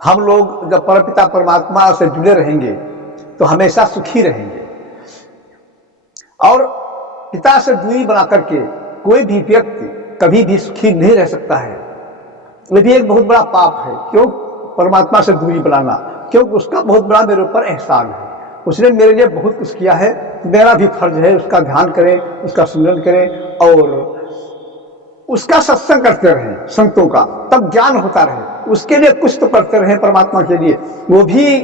हम लोग जब परमपिता परमात्मा से जुड़े रहेंगे तो हमेशा सुखी रहेंगे। और पिता से दूरी बना करके कोई भी व्यक्ति कभी भी सुखी नहीं रह सकता है। ये भी एक बहुत बड़ा पाप है। क्यों? परमात्मा से दूरी बनाना, क्योंकि उसका बहुत बड़ा मेरे ऊपर एहसान है। उसने मेरे लिए बहुत कुछ किया है, मेरा भी फर्ज है उसका ध्यान करें, उसका स्मरण करें और उसका सत्संग करते रहें संतों का, तब ज्ञान होता रहे। उसके लिए कुछ तो करते रहें परमात्मा के लिए, वो भी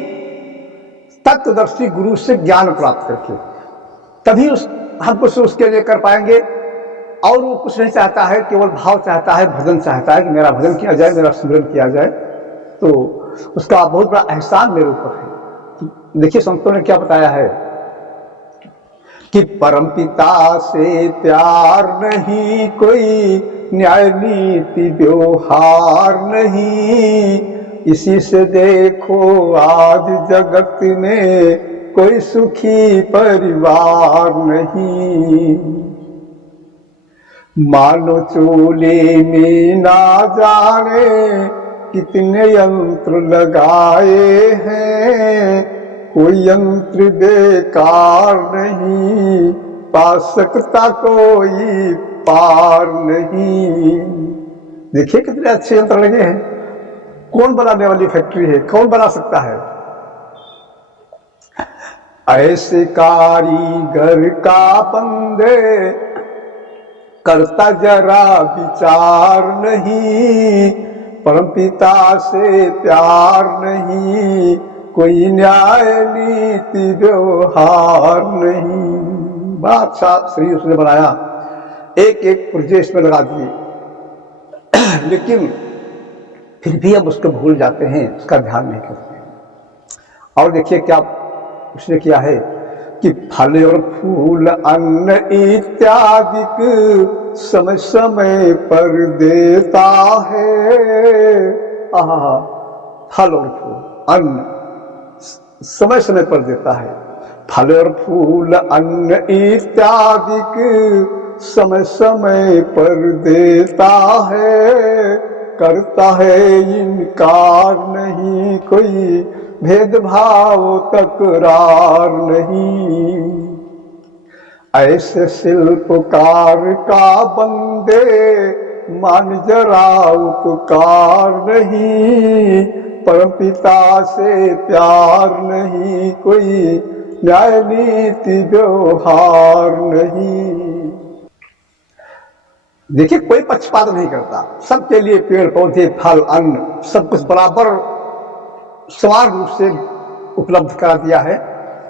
तत्वदर्शी गुरु से ज्ञान प्राप्त करके, तभी हम कुछ उसके लिए कर पाएंगे। और वो कुछ नहीं चाहता है, केवल भाव चाहता है, भजन चाहता है कि मेरा भजन किया जाए, मेरा स्मरण किया जाए। तो उसका बहुत बड़ा एहसान मेरे ऊपर है। देखिए संतों ने क्या बताया है कि परमपिता से प्यार नहीं, कोई न्याय नीति व्यवहार नहीं, इसी से देखो आज जगत में कोई सुखी परिवार नहीं। मानो चोले में ना जाने कितने यंत्र लगाए हैं, कोई यंत्र बेकार नहीं, पा सकता कोई पार नहीं। देखिए कितने अच्छे यंत्र लगे हैं। कौन बनाने वाली फैक्ट्री है? कौन बना सकता है? ऐसे कारीगर का बंदे करता जरा विचार नहीं, परमपिता से प्यार नहीं, कोई न्याय नीति व्यवहार नहीं। बड़ा अच्छा शरीर उसने बनाया, एक एक पुर्जे में लगा दिए, लेकिन फिर भी हम उसको भूल जाते हैं, उसका ध्यान नहीं करते हैं। और देखिए क्या उसने किया है कि फल और फूल अन्न इत्यादि समय समय पर देता है। फल और फूल अन्न समय समय पर देता है। फल और फूल अन्न इत्यादि समय समय पर देता है, करता है इनकार नहीं, कोई भेदभाव तकरार नहीं। ऐसे शिल्पकार का बंदे मान जरा उपकार नहीं, परमपिता से प्यार नहीं, कोई न्याय नीति व्यवहार नहीं। देखिए कोई पक्षपात नहीं करता, सबके लिए पेड़ पौधे फल अन्न सब कुछ बराबर समान रूप से उपलब्ध करा दिया है,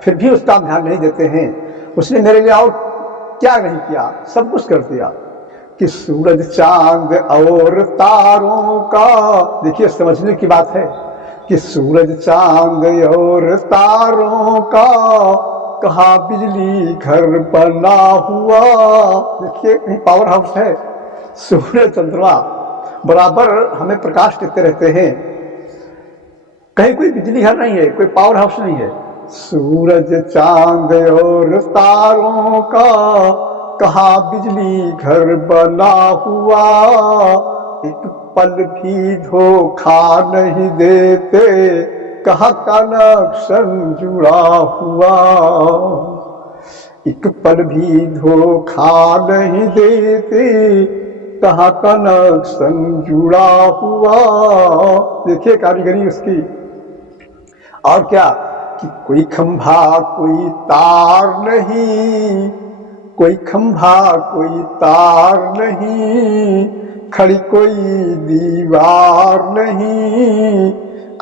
फिर भी उसका ध्यान नहीं देते हैं। उसने मेरे लिए और क्या नहीं किया, सब कुछ कर दिया। कि सूरज चांद और तारों का, देखिए समझने की बात है कि सूरज चांद और तारों का कहाँ बिजली घर बना हुआ। देखिए कहीं पावर हाउस है, सूर्य चंद्रमा बराबर हमें प्रकाश देते रहते हैं, कहीं कोई बिजली घर नहीं है, कोई पावर हाउस नहीं है। सूरज चांद और तारों का कहाँ बिजली घर बना हुआ, एक पल भी धोखा नहीं देते, कहाँ कनेक्शन जुड़ा हुआ। एक पल भी धोखा नहीं देते, कहाँ कनेक्शन जुड़ा हुआ। देखिए कारीगरी उसकी। और क्या कि कोई खंभा कोई तार नहीं, कोई खंभा कोई तार नहीं, खड़ी कोई दीवार नहीं,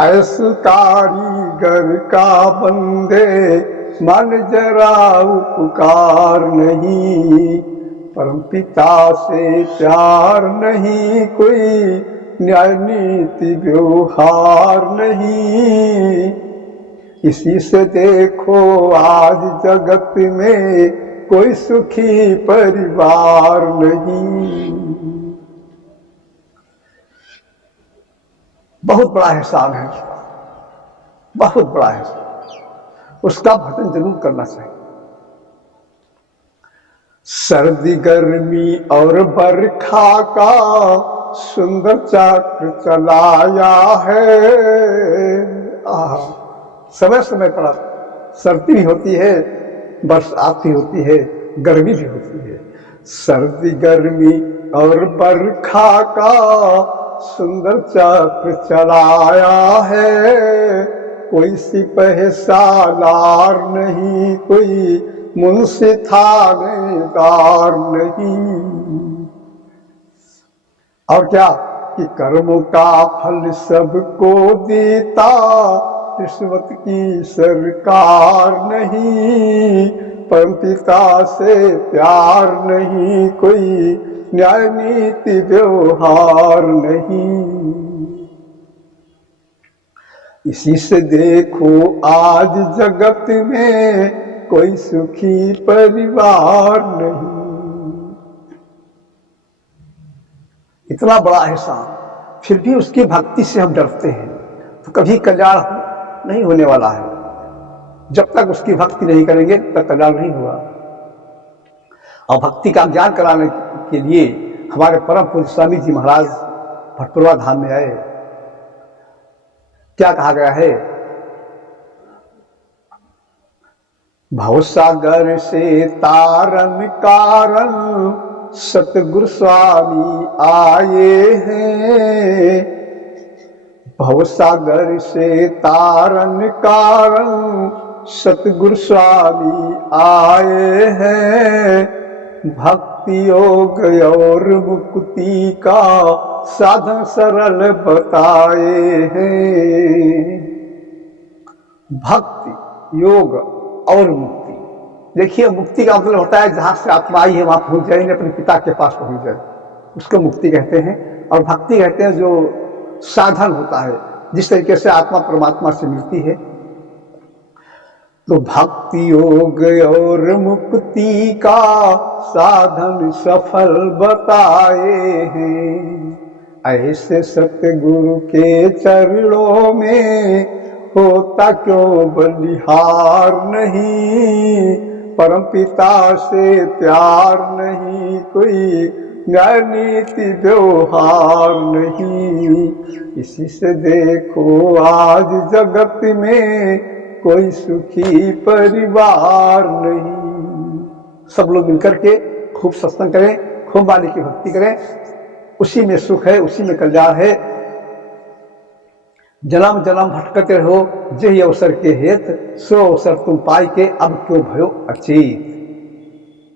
ऐसे कारीगर का बंदे मन जरा उपकार नहीं, परमपिता से प्यार नहीं, कोई न्याय नीति व्यवहार नहीं। इसी से देखो आज जगत में कोई सुखी परिवार नहीं। बहुत बड़ा एहसान है उसका, बहुत बड़ा एहसान। उसका भजन जरूर करना चाहिए। सर्दी गर्मी और बरखा का सुंदर चक्र चलाया है। समय समय पर सर्दी भी होती है, बरसात भी होती है, गर्मी भी होती है। सर्दी गर्मी और बरखा का सुंदर चक्र चलाया है। कोई सिपह सालार नहीं, कोई मुंशी थानेदार नहीं। और क्या कि कर्मों का फल सबको देता, रिश्वत की सरकार नहीं। परमपिता से प्यार नहीं, कोई न्याय नीति व्यवहार नहीं। इसी से देखो आज जगत में कोई सुखी परिवार नहीं। इतना बड़ा एहसान, फिर भी उसकी भक्ति से हम डरते हैं, तो कभी कल्याण नहीं होने वाला है। जब तक उसकी भक्ति नहीं करेंगे तब कल्याण नहीं हुआ। और भक्ति का ज्ञान कराने के लिए हमारे परम पूज्य स्वामी जी महाराज भटपुरवा धाम में आए। क्या कहा गया है? भवसागर से तारन कारण सतगुरु स्वामी आए हैं। भवसागर से तारन कारण सतगुरु स्वामी आए हैं। भक्ति योग और मुक्ति का साधन सरल बताए हैं। भक्ति योग और मुक्ति, देखिए मुक्ति का मतलब होता है जहां से आत्मा आई है वहां पहुंच जाएंगे, अपने पिता के पास पहुंच जाए, उसको मुक्ति कहते हैं। और भक्ति कहते हैं जो साधन होता है, जिस तरीके से आत्मा परमात्मा से मिलती है। तो भक्ति योग और मुक्ति का साधन सफल बताए हैं। ऐसे सतगुरु के चरणों में होता क्यों बलिहार नहीं। परमपिता से प्यार नहीं, कोई न्याय नीति व्यवहार नहीं। इसी से देखो आज जगत में कोई सुखी परिवार नहीं। सब लोग मिलकर के खूब सत्संग करें, खूब वाणी की भक्ति करें, उसी में सुख है, उसी में कल्याण है। जन्म जन्म भटकते रहो, जेहि अवसर के हेत, सो अवसर तुम पाई के अब क्यों भयो अचेत।